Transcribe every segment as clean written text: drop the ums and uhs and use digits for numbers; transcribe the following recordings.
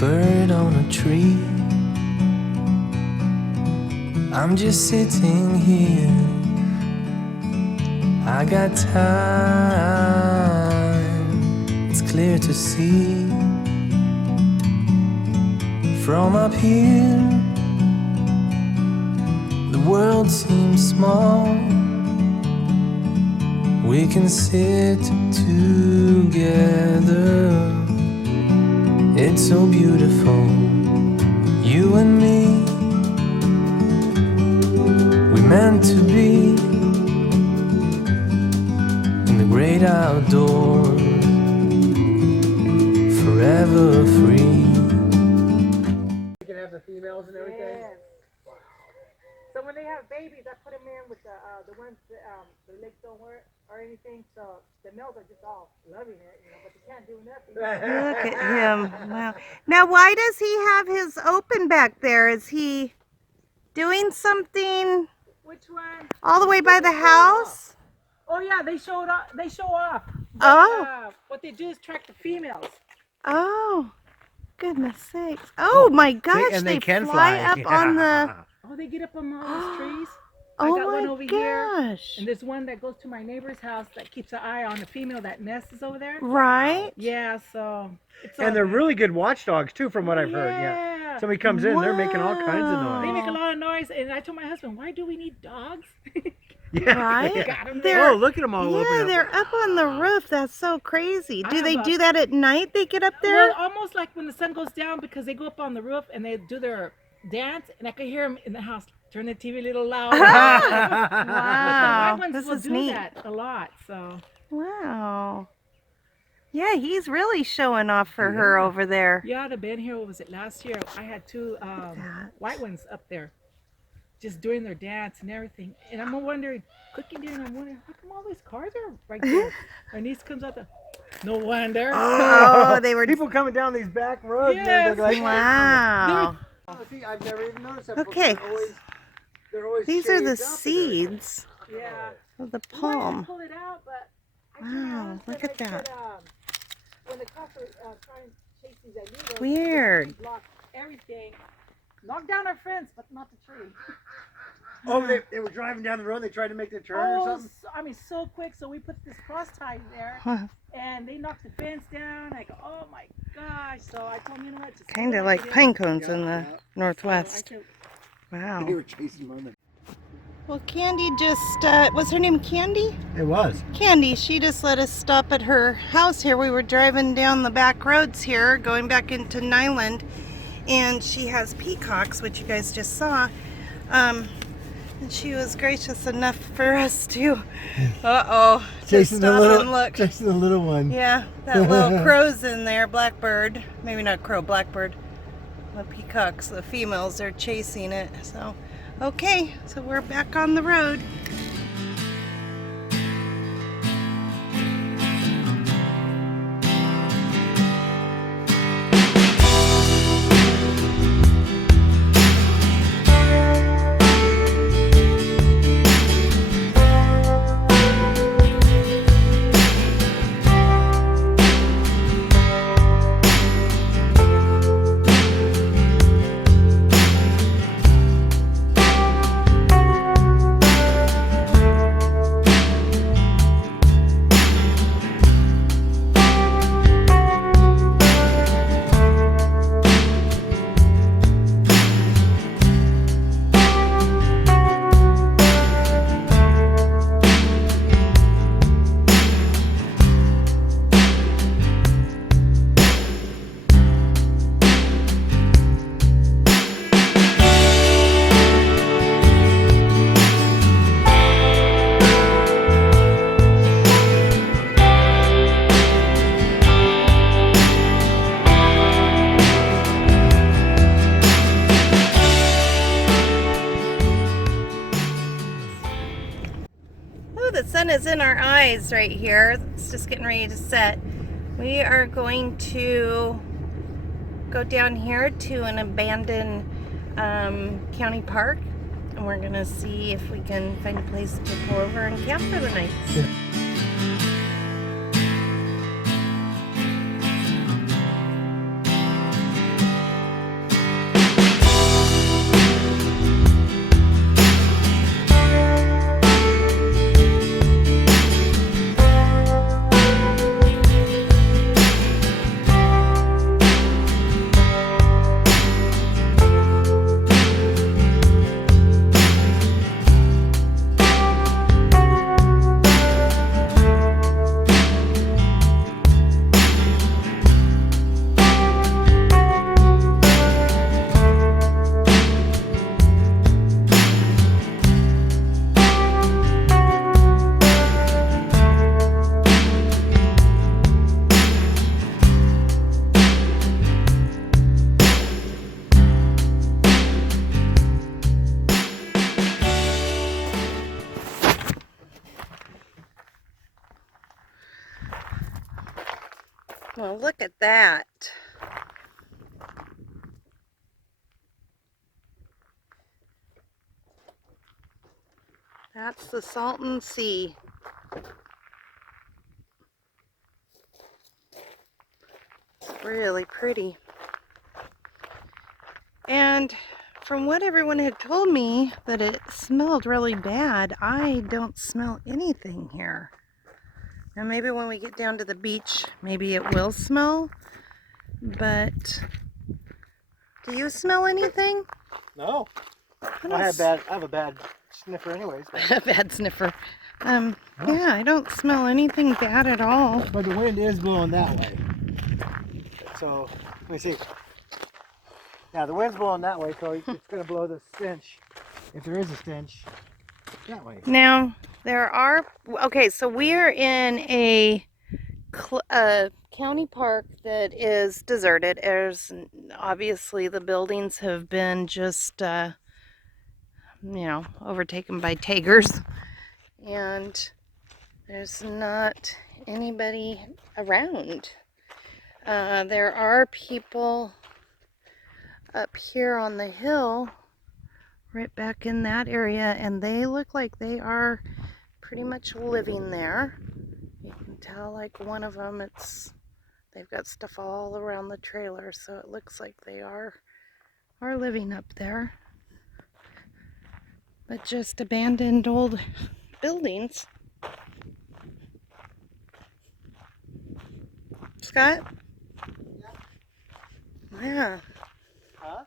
bird on a tree. I'm just sitting here. I got time, it's clear to see. From up here, the world seems small. We can sit together. It's so beautiful, you and me. We meant to be in the great outdoors, forever free. You can have the females and everything? Yes. Wow. So when they have babies, I put them in with the ones that the legs don't work or anything, so the males are just all loving it, you know, but they can't do nothing. Look at him. Wow. Now, why does he have his open back there? Is he doing something? Which one? All the way by the house? Oh yeah, they show off. But, Oh. what they do is track the females. Oh, goodness sakes. Oh my gosh, and they can fly up on the... Oh, they get up on all these trees. Oh I got one my over here, gosh. and there's one that goes to my neighbor's house that keeps an eye on the female that nests over there. Right? Yeah, so it's And they're really good watchdogs too, from what I've heard. Yeah. Somebody comes in, they're making all kinds of Wow. They noise. make a lot of noise, and I told my husband, "Why do we need dogs?" Yeah. Right? Got 'em They're- there. Oh, look at them all Yeah, open up. they're up on the roof. That's so crazy. I Do have they a- do that at night? They get up there? Well, almost like when the sun goes down, because they go up on the roof and they do their dance, and I can hear them in the house. Turn the TV a little louder. Wow, But the white ones this will is do neat. that a lot. So Wow. Yeah, he's really showing off for her over there. you ought to been here. What was it, last year? I had two that. white ones up there, just doing their dance and everything. And I'm wondering, cooking dinner. I'm wondering, how come all these cars are right there? My niece comes out. No wonder. Oh, they were... People coming down these back roads. Yes. They're like, Wow. Oh, see, I've never even noticed that. Okay. They're always These are the shaved up and seeds Yeah. of the I wanted to palm. pull it out, but I Wow, told my husband, look at I said, that. when the cops were trying to chase these illegals, Weird. they blocked everything, knocked down our fence, but not the tree. Oh, they were driving down the road. They tried to make the turn or something. I mean, so quick. So we put this cross tie there, and they knocked the fence down. I go, oh my gosh! So I told them, you know what? Just Kind let of it like get in. pine cones in the Yeah. So I northwest. said, Wow. They were chasing them on the... Well, Candy just, was her name Candy? It was. Candy, she just let us stop at her house here. We were driving down the back roads here, going back into Niland, and she has peacocks, which you guys just saw. And she was gracious enough for us to, just stop and look. chasing the little one. Yeah, that little crow's in there, blackbird. Maybe not crow, blackbird. The peacocks, the females, they're chasing it. So, okay, so we're back on the road. The sun is in our eyes right here. It's just getting ready to set. We are going to go down here to an abandoned county park, and we're gonna see if we can find a place to pull over and camp for the night. look at that. That's the Salton Sea. It's really pretty. And from what everyone had told me, that it smelled really bad, I don't smell anything here. Now maybe when we get down to the beach, maybe it will smell, but do you smell anything? No. don't I have a bad sniffer anyways. A bad sniffer. Yeah, I don't smell anything bad at all. But the wind is blowing that way. So, let me see. Yeah, the wind's blowing that way, so it's going to blow the stench, if there is a stench, that way. Now, there are, okay, so we're in a county park that is deserted. There's, obviously, the buildings have been just, you know, overtaken by tigers. And there's not anybody around. There are people up here on the hill, right back in that area, and they look like they are pretty much living there. You can tell, like, one of them, they've got stuff all around the trailer, so it looks like they are living up there. But just abandoned old buildings. Scott? Yeah. Huh?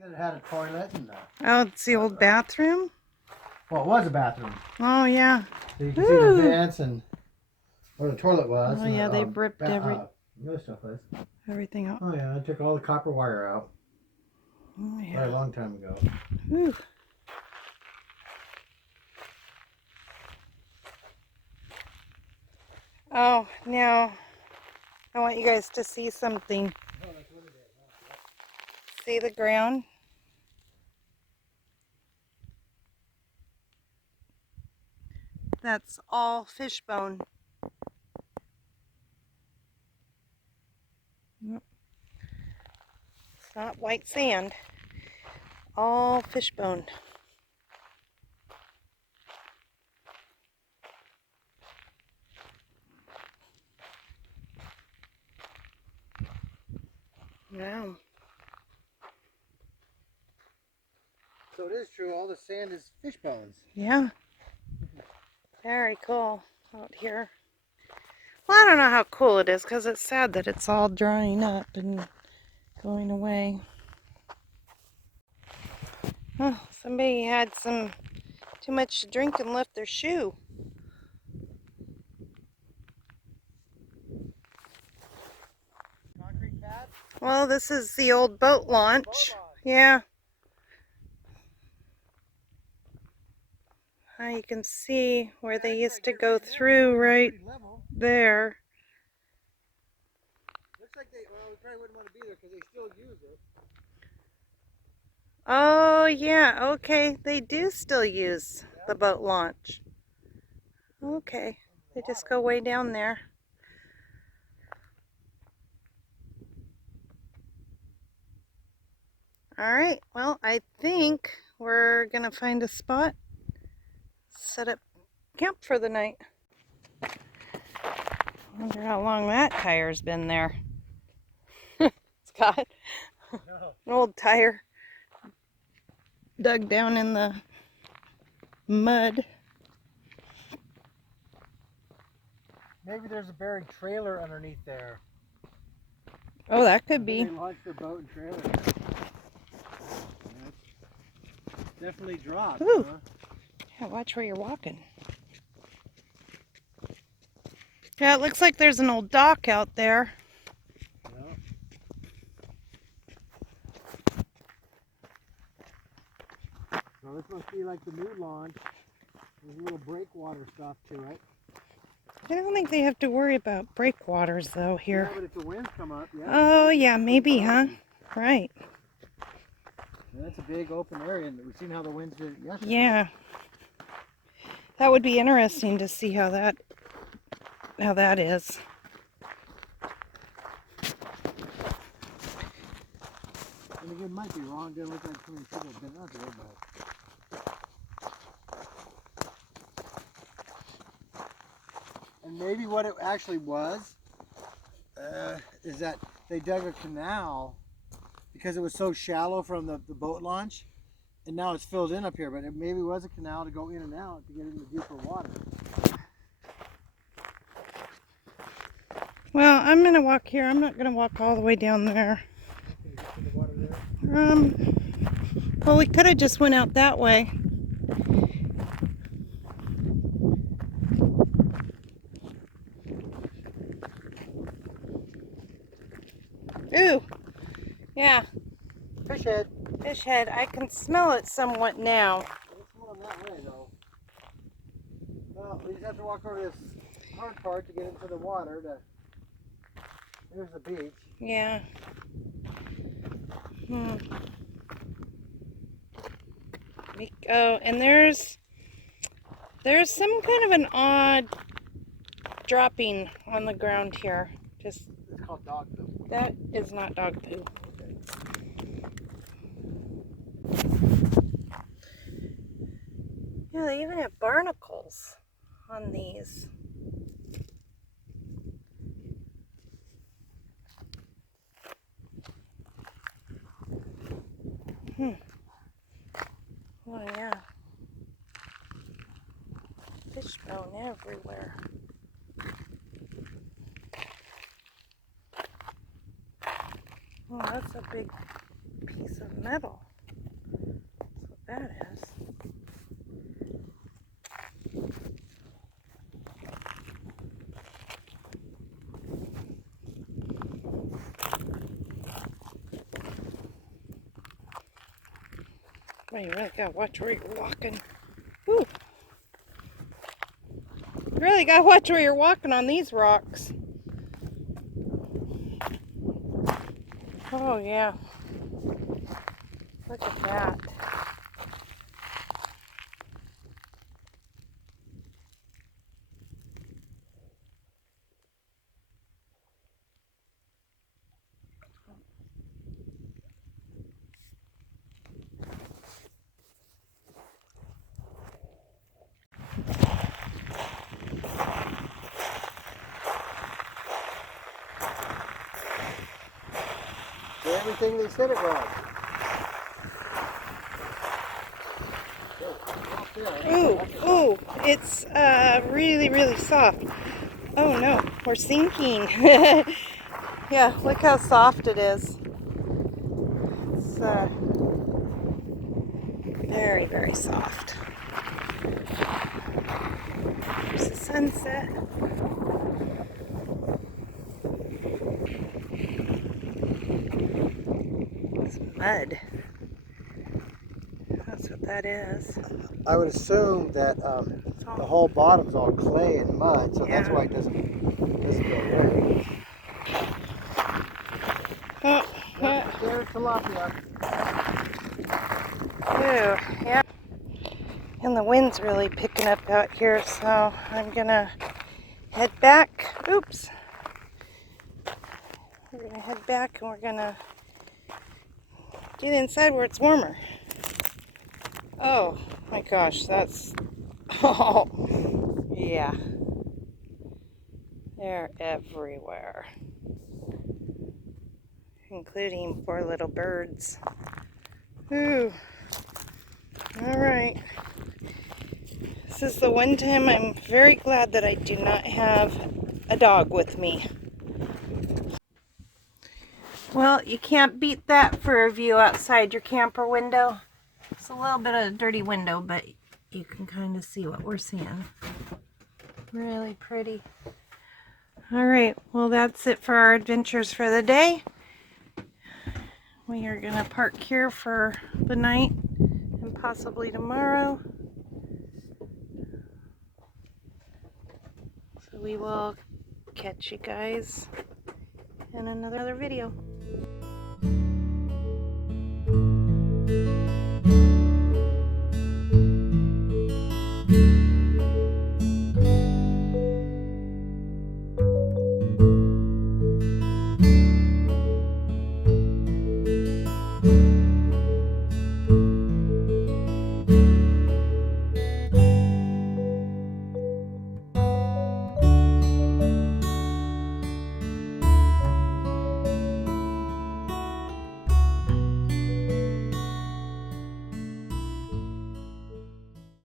It had a toilet and Oh, it's the old bathroom? well, it was a bathroom. Oh, yeah. So you can see the vents and where the toilet was. Oh, and yeah, the, they've ripped the other stuff was. everything out. Oh yeah, I took all the copper wire out. Oh, Quite yeah. a long time ago. Whew. Oh, now I want you guys to see something. See the ground? That's all fish bone. Yep. It's not white sand. All fish bone. Wow. So it is true, all the sand is fish bones. Yeah. Very cool out here. Well, I don't know how cool it is because it's sad that it's all drying up and going away. Oh, somebody had too much to drink and left their shoe. Concrete pad? Well, this is the old boat launch. Yeah. You can see where they used to go through right there. Looks like well, we probably wouldn't want to be there because they still use it. Oh, yeah, okay. They do still use the boat launch. Okay. They just go way down there. All right. Well, I think we're going to find a spot, set up camp for the night. Wonder how long that tire's been there. Scott, an old tire dug down in the mud. Maybe there's a buried trailer underneath there. Oh, that could be. They launched their boat and trailer. Definitely dropped. Ooh. Huh? Yeah, watch where you're walking. Yeah, it looks like there's an old dock out there. Yeah. Well, this must be like the new launch. There's a little breakwater stuff to it. I don't think they have to worry about breakwaters though here. Yeah, but if the winds come up, yeah. Oh yeah, maybe, huh? Right. Yeah, that's a big open area, and we've seen how the winds did yesterday. Yeah. That would be interesting to see how that is. mean, it might be wrong. It doesn't look like too many people have been out there, but. And maybe what it actually was is that they dug a canal because it was so shallow from the boat launch, and now it's filled in up here, but it maybe was a canal to go in and out to get into deeper water. Well, I'm gonna walk here. I'm not gonna walk all the way down there. Can you get to the water there? Well, we could have just went out that way. Ooh, yeah, Fish head. fish head. I can smell it somewhat now. It's more that way though. Well, we just have to walk over this hard part to get into the water. There's the beach. Yeah. Oh, and there's some kind of an odd dropping on the ground here. Just It's called dog poo. that is not dog poo. Yeah, they even have barnacles on these. Oh yeah. Fishbone everywhere. Oh, that's a big piece of metal. That's what that is. Well, you really gotta watch where you're walking. Whew. You really gotta watch where you're walking on these rocks. Oh yeah. Look at that. Everything they said it was. Ooh, ooh, it's really, really soft. Oh no, we're sinking. Yeah, look how soft it is. It's very, very soft. There's the sunset. It's mud. That's what that is. I would assume that the whole bottom's all clay and mud, so that's Yeah. why it doesn't go away. There's tilapia. Ew, yeah. And the wind's really picking up out here, so I'm gonna head back. Oops. We're gonna head back and we're gonna get inside where it's warmer. Oh my gosh, that's, oh, yeah. They're everywhere, including poor little birds. Ooh. All right. This is the one time I'm very glad that I do not have a dog with me. Well, you can't beat that for a view outside your camper window. It's a little bit of a dirty window, but you can kind of see what we're seeing. Really pretty. All right, well, that's it for our adventures for the day. We are gonna park here for the night and possibly tomorrow. So we will catch you guys in another video.